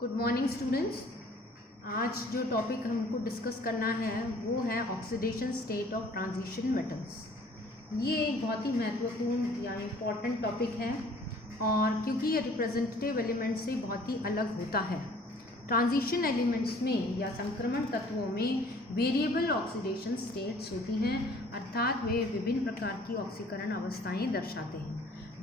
Good morning students. आज जो topic हमको डिस्कस करना है वो है oxidation state of transition metals. ये एक बहुत ही महत्वपूर्ण या इम्पॉर्टेंट टॉपिक है और क्योंकि ये रिप्रेजेंटेटिव एलिमेंट से बहुत ही अलग होता है। ट्रांजिशन एलिमेंट्स में या संक्रमण तत्वों में वेरिएबल ऑक्सीडेशन स्टेट्स होती हैं, अर्थात वे विभिन्न प्रकार की ऑक्सीकरण अवस्थाएं दर्शाते हैं।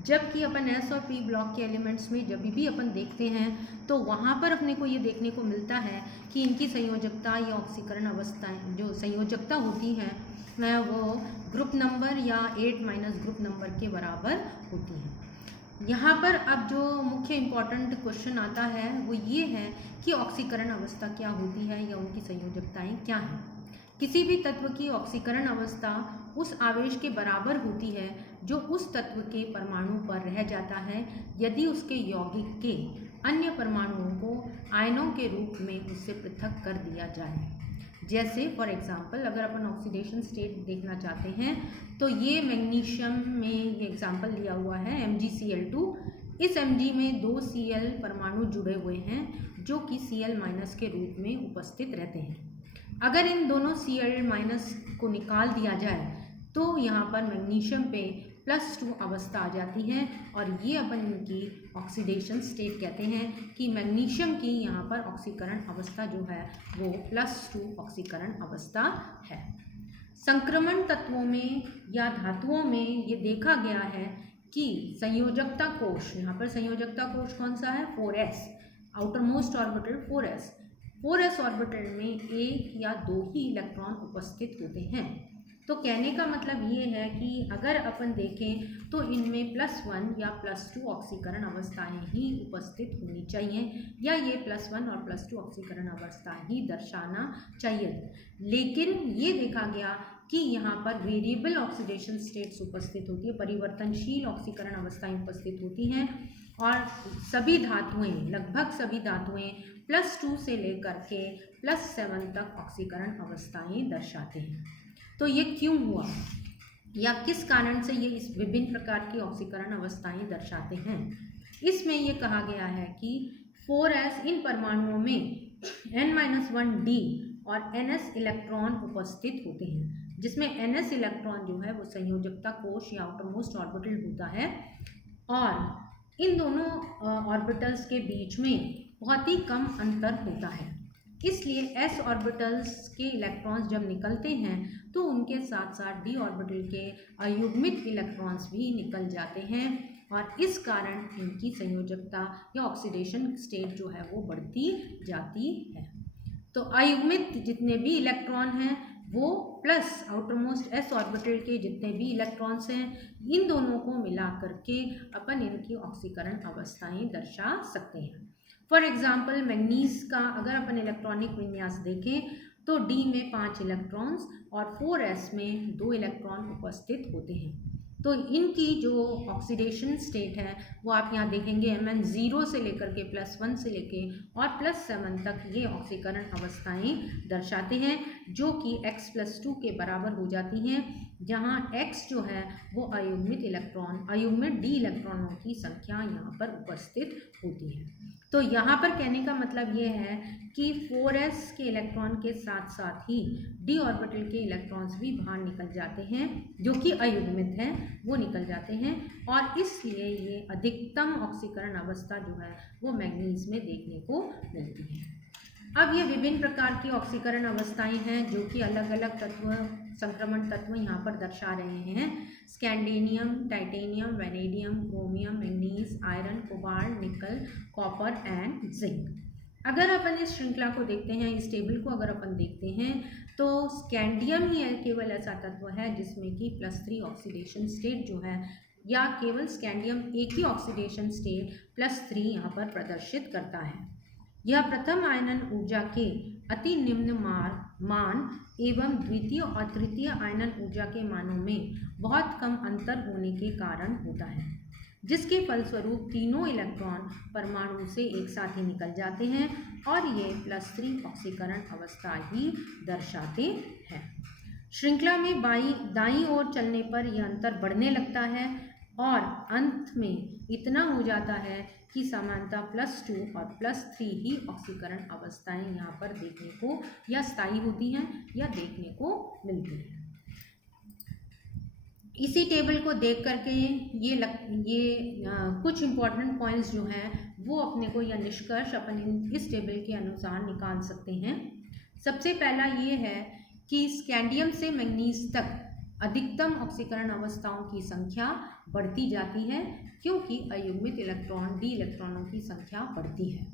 जबकि अपन एस और पी ब्लॉक के एलिमेंट्स में जब भी अपन देखते हैं तो वहाँ पर अपने को ये देखने को मिलता है कि इनकी संयोजकता या ऑक्सीकरण अवस्थाएं जो संयोजकता होती हैं वह वो ग्रुप नंबर या 8- ग्रुप नंबर के बराबर होती हैं। यहाँ पर अब जो मुख्य इम्पॉर्टेंट क्वेश्चन आता है वो ये है कि ऑक्सीकरण अवस्था क्या होती है या उनकी संयोजकताएं क्या हैं। किसी भी तत्व की ऑक्सीकरण अवस्था उस आवेश के बराबर होती है जो उस तत्व के परमाणु पर रह जाता है यदि उसके यौगिक के अन्य परमाणुओं को आयनों के रूप में उससे पृथक कर दिया जाए। जैसे फॉर एग्जांपल अगर अपन ऑक्सीडेशन स्टेट देखना चाहते हैं तो ये मैग्नीशियम में ये एग्जांपल लिया हुआ है MgCl2। इस Mg में 2 Cl परमाणु जुड़े हुए हैं जो कि Cl- के रूप में उपस्थित रहते हैं। अगर इन दोनों Cl- को निकाल दिया जाए तो यहाँ पर मैग्नीशियम पे +2 अवस्था आ जाती है और ये अपन इनकी ऑक्सीडेशन स्टेट कहते हैं कि मैग्नीशियम की यहाँ पर ऑक्सीकरण अवस्था जो है वो +2 ऑक्सीकरण अवस्था है। संक्रमण तत्वों में या धातुओं में ये देखा गया है कि संयोजकता कोश, यहाँ पर संयोजकता कोश कौन सा है 4s, outer most orbital 4s orbital में 1 या 2 ही इलेक्ट्रॉन उपस्थित होते हैं। तो कहने का मतलब ये है कि अगर अपन देखें तो इनमें +1 या +2 ऑक्सीकरण अवस्थाएं ही उपस्थित होनी चाहिए या ये +1 और +2 ऑक्सीकरण अवस्थाएं ही दर्शाना चाहिए। लेकिन ये देखा गया कि यहाँ पर वेरिएबल ऑक्सीडेशन स्टेट्स उपस्थित होती है, परिवर्तनशील ऑक्सीकरण अवस्थाएं उपस्थित होती हैं और सभी धातुएं, लगभग सभी धातुएं +2 से लेकर के +7 तक ऑक्सीकरण अवस्थाएं दर्शाते हैं। तो ये क्यों हुआ या किस कारण से ये इस विभिन्न प्रकार की ऑक्सीकरण अवस्थाएं दर्शाते हैं। इसमें ये कहा गया है कि 4s इन परमाणुओं में n-1d और ns इलेक्ट्रॉन उपस्थित होते हैं, जिसमें ns इलेक्ट्रॉन जो है वो संयोजकता कोश या आउटरमोस्ट ऑर्बिटल होता है और इन दोनों ऑर्बिटल्स के बीच में बहुत ही कम अंतर होता है। इसलिए s ऑर्बिटल्स के इलेक्ट्रॉन्स जब निकलते हैं तो उनके साथ साथ d ऑर्बिटल के अयुग्मित इलेक्ट्रॉन्स भी निकल जाते हैं और इस कारण इनकी संयोजकता या ऑक्सीडेशन स्टेट जो है वो बढ़ती जाती है। तो अयुग्मित जितने भी इलेक्ट्रॉन हैं वो प्लस आउटरमोस्ट s ऑर्बिटल के जितने भी इलेक्ट्रॉन्स हैं इन दोनों को मिला करके अपन इनकी ऑक्सीकरण अवस्थाएं दर्शा सकते हैं। फॉर एग्जाम्पल मैग्नीज का अगर अपन इलेक्ट्रॉनिक विन्यास देखें तो D में 5 इलेक्ट्रॉन्स और 4s में 2 इलेक्ट्रॉन उपस्थित होते हैं। तो इनकी जो ऑक्सीडेशन स्टेट है वो आप यहाँ देखेंगे Mn0 से लेकर के +1 से लेके और +7 तक ये ऑक्सीकरण अवस्थाएं दर्शाते हैं जो कि x+2 के बराबर हो जाती हैं, जहाँ x जो है वो अयुग्मित d इलेक्ट्रॉनों की संख्या यहाँ पर उपस्थित होती है। तो यहाँ पर कहने का मतलब ये है कि 4s के इलेक्ट्रॉन के साथ साथ ही d ऑर्बिटल के इलेक्ट्रॉन्स भी बाहर निकल जाते हैं जो कि अयुग्मित हैं, वो निकल जाते हैं और इसलिए ये अधिकतम ऑक्सीकरण अवस्था जो है वो मैग्नीज में देखने को मिलती है। अब ये विभिन्न प्रकार की ऑक्सीकरण अवस्थाएं हैं जो कि अलग अलग तत्व, संक्रमण तत्व यहाँ पर दर्शा रहे हैं। Scandium, titanium, vanadium, chromium, manganese, iron, cobalt, nickel, copper and zinc. अगर अपन इस श्रृंखला को देखते हैं, इस टेबल को अगर अपन देखते हैं तो स्कैंडियम ही केवल ऐसा तत्व है जिसमें कि +3 ऑक्सीडेशन स्टेट जो है या केवल स्कैंडियम एक ही ऑक्सीडेशन स्टेट +3 यहाँ पर प्रदर्शित करता है। यह प्रथम आयनन ऊर्जा के अति निम्न मान एवं द्वितीय और तृतीय आयनन ऊर्जा के मानों में बहुत कम अंतर होने के कारण होता है, जिसके फलस्वरूप तीनों इलेक्ट्रॉन परमाणु से एक साथ ही निकल जाते हैं और ये +3 ऑक्सीकरण अवस्था ही दर्शाते हैं। श्रृंखला में दाईं ओर चलने पर यह अंतर बढ़ने लगता है और अंत में इतना हो जाता है कि सामान्यतः +2 और +3 ही ऑक्सीकरण अवस्थाएं यहाँ पर देखने को या स्थायी होती हैं या देखने को मिलती हैं। इसी टेबल को देख करके कुछ इम्पॉर्टेंट पॉइंट्स जो हैं वो अपने को या निष्कर्ष अपन इस टेबल के अनुसार निकाल सकते हैं। सबसे पहला ये है कि स्कैंडियम से मैंगनीज तक अधिकतम ऑक्सीकरण अवस्थाओं की संख्या बढ़ती जाती है क्योंकि अयुग्मित इलेक्ट्रॉन डी इलेक्ट्रॉनों की संख्या बढ़ती है।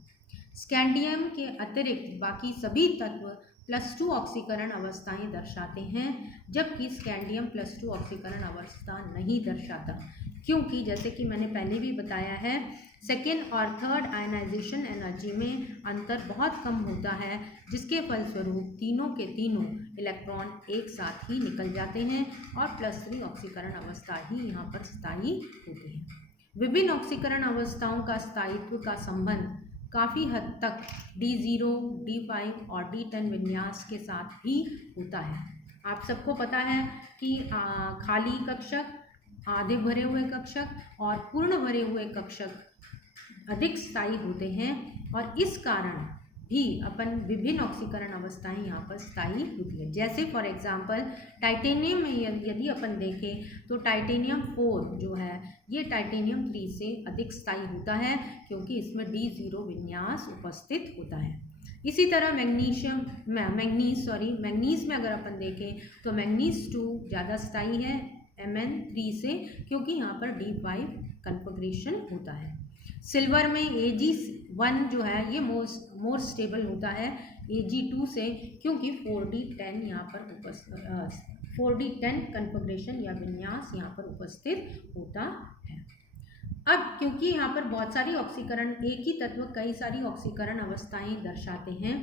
स्कैंडियम के अतिरिक्त बाकी सभी तत्व +2 ऑक्सीकरण अवस्थाएं दर्शाते हैं, जबकि स्कैंडियम +2 ऑक्सीकरण अवस्था नहीं दर्शाता, क्योंकि जैसे कि मैंने पहले भी बताया है, सेकेंड और थर्ड आयनाइजेशन एनर्जी में अंतर बहुत कम होता है, जिसके फलस्वरूप तीनों के तीनों इलेक्ट्रॉन एक साथ ही निकल जाते हैं और +3 ऑक्सीकरण अवस्था ही यहाँ पर स्थायी होती है। विभिन्न ऑक्सीकरण अवस्थाओं का स्थायित्व का संबंध काफ़ी हद तक D0, D5 और D10 विन्यास के साथ भी होता है। आप सबको पता है कि खाली कक्षक, आधे भरे हुए कक्षक और पूर्ण भरे हुए कक्षक अधिक स्थायी होते हैं और इस कारण भी अपन विभिन्न ऑक्सीकरण अवस्थाएं यहाँ पर स्थायी होती है। जैसे फॉर एग्जांपल टाइटेनियम में यदि अपन देखें तो टाइटेनियम 4 जो है ये टाइटेनियम 3 से अधिक स्थायी होता है क्योंकि इसमें D0 विन्यास उपस्थित होता है। इसी तरह मैंगनीज में अगर अपन देखें तो मैंगनीज 2 ज़्यादा स्थायी है Mn3 से, क्योंकि यहाँ पर D5 कन्फिग्रेशन होता है। सिल्वर में Ag1 जो है ये मोर स्टेबल होता है Ag2 से, क्योंकि 4D10 यहाँ पर 4D10 कन्फिग्रेशन या विन्यास यहाँ पर उपस्थित होता है। अब क्योंकि यहाँ पर बहुत सारी ऑक्सीकरण, एक ही तत्व कई सारी ऑक्सीकरण अवस्थाएं दर्शाते हैं,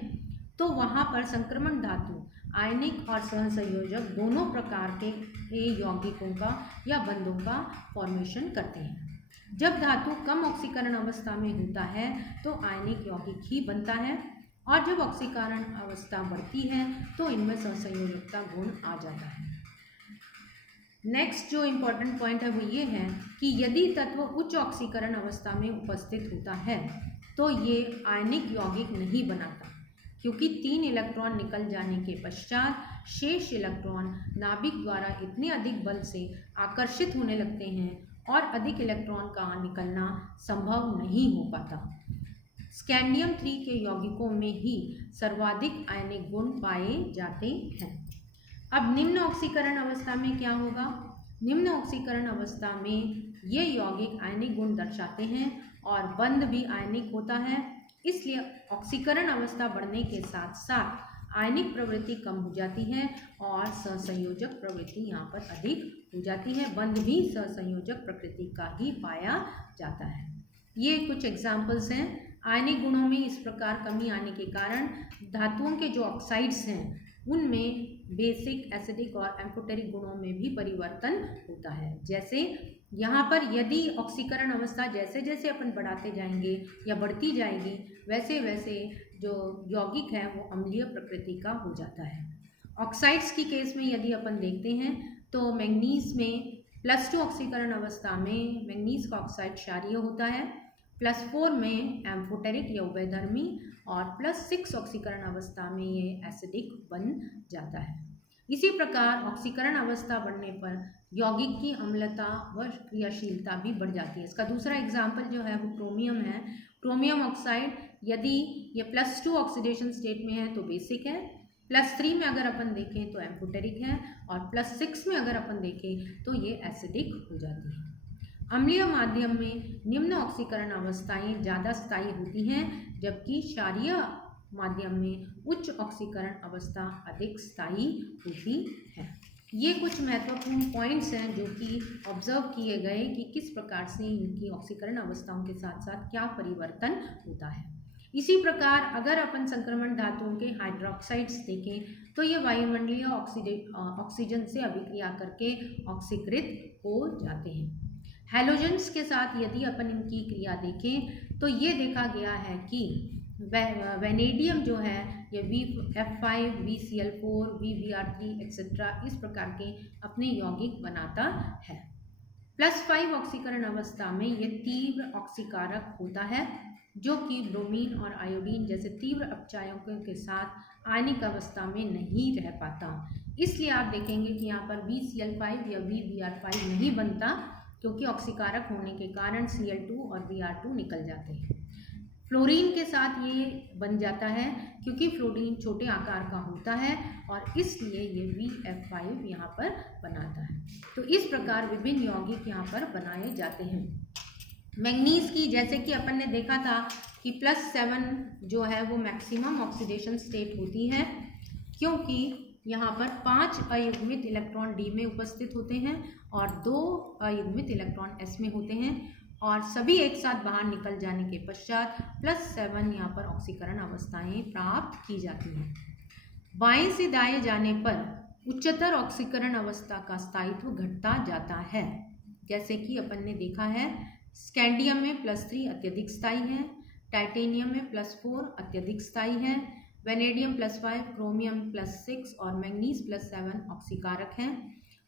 तो वहाँ पर संक्रमण धातु आयनिक और सहसंयोजक दोनों प्रकार के यौगिकों का या बंधों का फॉर्मेशन करते हैं। जब धातु कम ऑक्सीकरण अवस्था में होता है तो आयनिक यौगिक ही बनता है, और जब ऑक्सीकरण अवस्था बढ़ती है तो इनमें सहसंयोजकता गुण आ जाता है। नेक्स्ट जो इम्पोर्टेंट पॉइंट है वो ये है कि यदि तत्व उच्च ऑक्सीकरण अवस्था में उपस्थित होता है तो ये आयनिक यौगिक नहीं बनाता, क्योंकि 3 इलेक्ट्रॉन निकल जाने के पश्चात शेष इलेक्ट्रॉन नाभिक द्वारा इतने अधिक बल से आकर्षित होने लगते हैं और अधिक इलेक्ट्रॉन का निकलना संभव नहीं हो पाता। स्कैंडियम 3 के यौगिकों में ही सर्वाधिक आयनिक गुण पाए जाते हैं। अब निम्न ऑक्सीकरण अवस्था में क्या होगा? निम्न ऑक्सीकरण अवस्था में ये यौगिक आयनिक गुण दर्शाते हैं और बंध भी आयनिक होता है, इसलिए ऑक्सीकरण अवस्था बढ़ने के साथ साथ आयनिक प्रवृत्ति कम हो जाती है और सहसंयोजक प्रवृत्ति यहाँ पर अधिक हो जाती है। बंध भी सहसंयोजक प्रकृति का ही पाया जाता है। ये कुछ एग्जाम्पल्स हैं। आयनिक गुणों में इस प्रकार कमी आने के कारण धातुओं के जो ऑक्साइड्स हैं उनमें बेसिक, एसिडिक और एम्फोटेरिक गुणों में भी परिवर्तन होता है। जैसे यहाँ पर यदि ऑक्सीकरण अवस्था जैसे जैसे अपन बढ़ाते जाएंगे या बढ़ती जाएगी, वैसे वैसे जो यौगिक है वो अम्लीय प्रकृति का हो जाता है। ऑक्साइड्स की केस में यदि अपन देखते हैं तो मैंगनीज में +2 ऑक्सीकरण अवस्था में मैंगनीज का ऑक्साइड क्षारीय होता है, +4 में एम्फोटेरिक या उभयधर्मी और +6 ऑक्सीकरण अवस्था में ये एसिडिक बन जाता है। इसी प्रकार ऑक्सीकरण अवस्था बढ़ने पर यौगिक की अम्लता व क्रियाशीलता भी बढ़ जाती है। इसका दूसरा एग्जाम्पल जो है वो क्रोमियम है। क्रोमियम ऑक्साइड यदि ये +2 ऑक्सीडेशन स्टेट में है तो बेसिक है, +3 में अगर अपन देखें तो एम्फोटेरिक है और +6 में अगर अपन देखें तो ये एसिडिक हो जाती है। अम्लीय माध्यम में निम्न ऑक्सीकरण अवस्थाएं ज़्यादा स्थायी होती हैं, जबकि क्षारीय माध्यम में उच्च ऑक्सीकरण अवस्था अधिक स्थायी होती है। ये कुछ महत्वपूर्ण पॉइंट्स हैं जो कि ऑब्जर्व किए गए कि किस प्रकार से इनकी ऑक्सीकरण अवस्थाओं के साथ साथ क्या परिवर्तन होता है। इसी प्रकार अगर अपन संक्रमण धातुओं के हाइड्रोक्साइड्स देखें तो ये वायुमंडलीय ऑक्सीजन से अभिक्रिया करके ऑक्सीकृत हो जाते हैं। हैलोजेंस के साथ यदि अपन इनकी क्रिया देखें तो ये देखा गया है कि वेनेडियम जो है ये F5, VCl4, VBr3 एक्सेट्रा इस प्रकार के अपने यौगिक बनाता है। +5 ऑक्सीकरण अवस्था में ये तीव्र ऑक्सीकारक होता है, जो कि ब्रोमीन और आयोडीन जैसे तीव्र अपचायकों के साथ आयनिक अवस्था में नहीं रह पाता। इसलिए आप देखेंगे कि यहाँ पर VCl5 या VBr5 नहीं बनता, क्योंकि ऑक्सीकारक होने के कारण Cl2 और Br2 निकल जाते हैं। फ्लोरीन के साथ ये बन जाता है, क्योंकि फ्लोरीन छोटे आकार का होता है और इसलिए ये VF5 यहाँ पर बनाता है। तो इस प्रकार विभिन्न यौगिक यहाँ पर बनाए जाते हैं। मैंगनीज की, जैसे कि अपन ने देखा था कि +7 जो है वो मैक्सिमम ऑक्सीडेशन स्टेट होती है, क्योंकि यहाँ पर 5 अयुग्मित इलेक्ट्रॉन D में उपस्थित होते हैं और 2 अयुग्मित इलेक्ट्रॉन S में होते हैं, और सभी एक साथ बाहर निकल जाने के पश्चात +7 यहाँ पर ऑक्सीकरण अवस्थाएं प्राप्त की जाती हैं। बाएं से दाएं जाने पर उच्चतर ऑक्सीकरण अवस्था का स्थायित्व घटता जाता है। जैसे कि अपन ने देखा है, स्कैंडियम में +3 अत्यधिक स्थायी है, टाइटेनियम में +4 अत्यधिक स्थायी है, वेनेडियम +5, क्रोमियम +6 और मैंगनीज +7 ऑक्सीकारक हैं।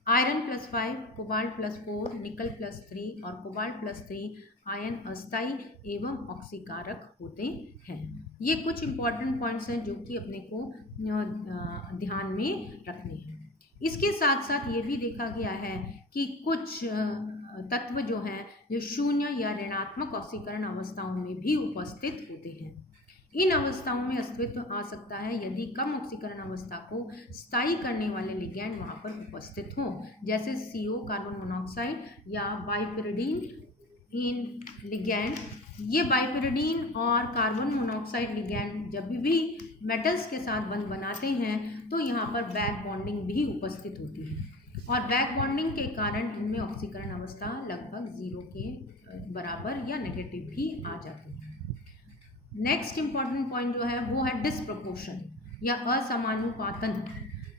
आयरन +5, कोबाल्ट +4, निकल +3 और कोबाल्ट +3 आयन अस्थायी एवं ऑक्सीकारक होते हैं। ये कुछ इंपॉर्टेंट पॉइंट्स हैं जो कि अपने को ध्यान में रखने हैं। इसके साथ साथ ये भी देखा गया है कि कुछ तत्व जो हैं जो शून्य या ऋणात्मक ऑक्सीकरण अवस्थाओं में भी उपस्थित होते हैं। इन अवस्थाओं में अस्तित्व आ सकता है यदि कम ऑक्सीकरण अवस्था को स्थायी करने वाले लिगैंड वहाँ पर उपस्थित हों, जैसे CO कार्बन मोनोऑक्साइड या बाइपिरिडीन इन लिगैंड। ये बाइपिरिडीन और कार्बन मोनोऑक्साइड लिगैंड जब भी मेटल्स के साथ बंध बनाते हैं तो यहाँ पर बैक बॉन्डिंग भी उपस्थित होती है, और बैक बॉन्डिंग के कारण इनमें ऑक्सीकरण अवस्था लगभग 0 के बराबर या नेगेटिव भी आ जाती है। नेक्स्ट इंपॉर्टेंट पॉइंट जो है वो है डिस्प्रपोर्शन या असमानुपातन।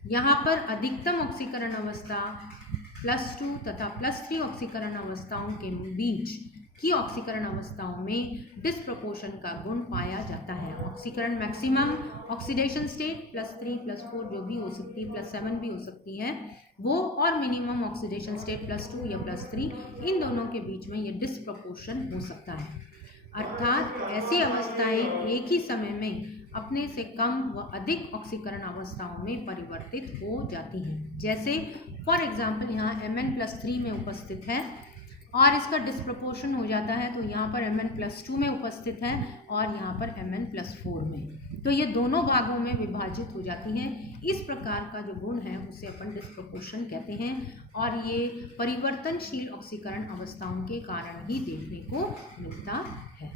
यहाँ पर अधिकतम ऑक्सीकरण अवस्था +2 तथा +3 ऑक्सीकरण अवस्थाओं के बीच की ऑक्सीकरण अवस्थाओं में डिस्प्रपोर्शन का गुण पाया जाता है। ऑक्सीकरण मैक्सिमम ऑक्सीडेशन स्टेट +3 +4 जो भी हो सकती है, +7 भी हो सकती है वो, और मिनिमम ऑक्सीडेशन स्टेट +2 या +3, इन दोनों के बीच में ये डिस्प्रपोर्शन हो सकता है। अर्थात ऐसी अवस्थाएं एक ही समय में अपने से कम व अधिक ऑक्सीकरण अवस्थाओं में परिवर्तित हो जाती हैं। जैसे फॉर एग्जांपल यहाँ Mn+3 में उपस्थित है और इसका डिस्प्रपोर्शन हो जाता है, तो यहाँ पर Mn+2 में उपस्थित है और यहाँ पर Mn+4 में, तो ये दोनों भागों में विभाजित हो जाती हैं। इस प्रकार का जो गुण है उसे अपन डिस्प्रपोर्शन कहते हैं, और ये परिवर्तनशील ऑक्सीकरण अवस्थाओं के कारण ही देखने को मिलता है।